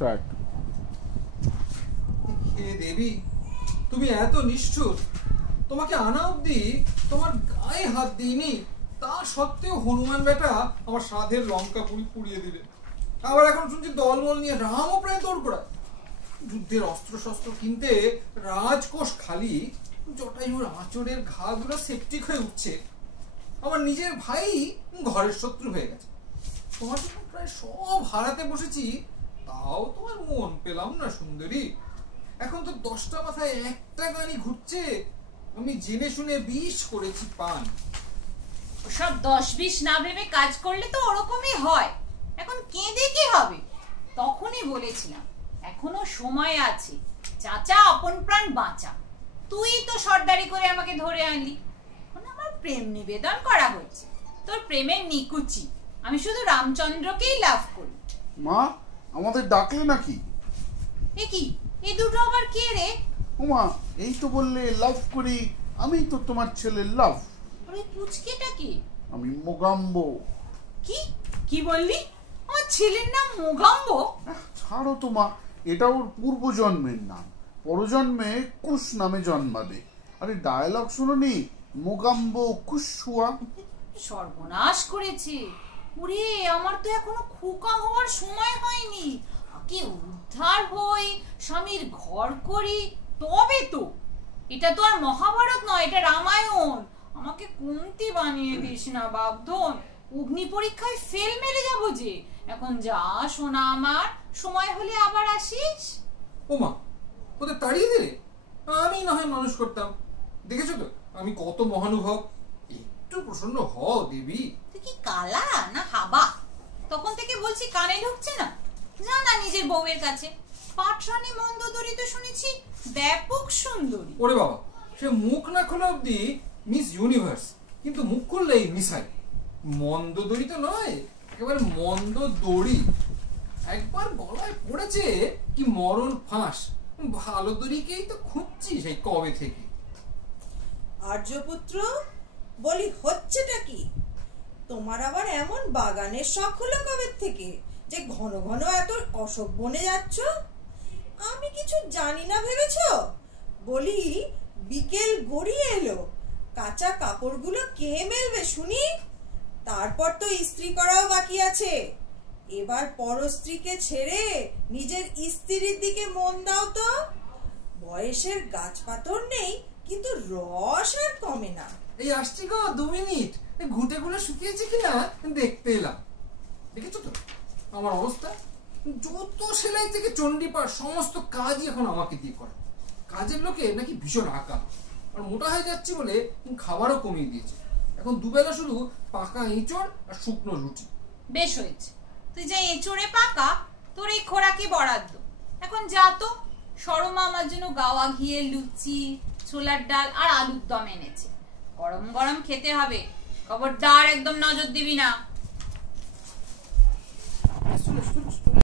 Start. হে দেবী, তুমি এত নিষ্ঠুর। তোমাকে আনা অব্দি তোমার গায়ে হাত দিইনি, তা সত্ত্বেও হনুমান বেটা আমার সাধের লঙ্কা পুড়িয়ে দিলে। আবার এখন শুনছি দলবল নিয়ে রামও প্রায় দৌড় করা। যুদ্ধের অস্ত্র শস্ত্র কিনতে রাজকোষ খালি, জটায়ুর আঁচড়ের ঘাগুলো সেপটিক হয়ে উঠছে। আমার নিজের ভাই ঘরের শত্রু হয়ে গেছে। তোমার জন্য প্রায় সব হারাতে বসেছি, তাও তোমার মন পেলাম না সুন্দরী। এখন তো 10টা মাথায় একটা গাড়ি ঘুরছে, আমি জেনে শুনে 20 করেছি পান। সব 10-20 না ভেবে কাজ করলে তো ওরকমই হয়। এখন কেঁদে কি হবে? তখনই বলেছিলাম এখনো সময় আছে, চাচা আপন প্রাণ বাঁচা। তুই তো সর্দারি করে আমাকে ধরে আনলি। এখন আমার প্রেম নিবেদন করা হচ্ছে, তোর প্রেমের নিকুচি। আমি শুধু রামচন্দ্রকেই লাভ করি। মা, আমাদের ডাকলে নাকি? এ কি, এই দুটো আবার কে রে? ওমা, এই তো বললে লাভ করি, আমি তো তোমার ছেলে লাভ। আরে পুচকেটা কি? আমি মোগাম্বো। কি কি বললি? আমার ছেলের নাম মোগাম্বো? ছাড়ো তো মা, এটা ওর পূর্বজন্মের নাম, পরজন্মে কুশ নামে জন্মাবে। আরে ডায়ালগ শুনোনি? মোগাম্বো কুশুয়া। সর্বনাশ করেছে। ওরে, আমার তো এখনো খোকা হওয়ার সময় হয়নি। আগে উদ্ধার হই, স্বামীর ঘর করি, তবে তো। এটা তো আর মহাভারত নয়, এটা রামায়ণ। আমাকে কুন্তি বানিয়ে দিস না বাপধন। অগ্নি পরীক্ষায় ফেল মেরে যাবো যে। এখন যা শোনা আমার, সময় হলে আবার আসিস। ওমা, ওদের তাড়িয়ে দিলে? আমি না হয় মানুষ করতাম। দেখেছো তো আমি কত মহানুভব। একটু প্রসন্ন হও দেবী। তুই কি কালা না হাবা? তখন থেকে বলছি কানে ঢুকছে না? জানা নিজের বউয়ের কাছে। পাটরানী মন্দোদরী তো শুনেছি ব্যাপক সুন্দরী। ওরে বাবা, সে মুখ না খোলা অব্দি মিস ইউনিভার্স, কিন্তু মুখ খুললেই মিসাই। মন্দোদরী তো নয়, একেবারে মন্দ দড়ি। একবার গলায় পড়েছে কি মরণ ফাঁস। ভালো দড়িকেই তো খুঁজছি সেই কবে থেকে। আর্যপুত্র, বলি হচ্ছেটা কি? তোমার আবার এমন বাগানের শখ হলো কবে থেকে যে ঘন ঘন এত অশোক বনে যাচ্ছ? আমি কিছু জানি না ভেবেছ? বলি বিকেল গড়িয়ে এলো, কাঁচা কাপড়গুলো কে মেলবে শুনি? তারপর তো ইস্ত্রি করাও বাকি আছে। এবার পরস্ত্রীকে ছেড়ে নিজের স্ত্রীর দিকে মন দাও তো। বয়সের গাছ পাথর নেই, কিন্তু রস আর কমে না। এই আসছি গো, 2 মিনিট। ঘুটে গুলো শুকিয়েছে কিনা দেখতে এলাম। দেখেছো তো আমার অবস্থা? যত সেলাই থেকে চণ্ডীপাঠ সমস্ত কাজই এখন আমাকে দিয়ে করে। কাজের লোকে নাকি ভীষণ আকাল, আর মোটা হয়ে যাচ্ছি বলে খাবারও কমিয়ে দিয়েছে। এখন দুবেলা শুধু পাকা এঁচড় আর শুকনো রুটি। বেশ হয়েছে, তুই যা এঁচড়ে পাকা, তোর এই খোরাকি বরাদ্দ। এখন যা তো, সরমা আমার জন্য গাওয়া ঘিয়ে লুচি, ছোলার ডাল আর আলুর দম এনেছে। গরম গরম খেতে হবে, খবরদার একদম নজর দিবি না।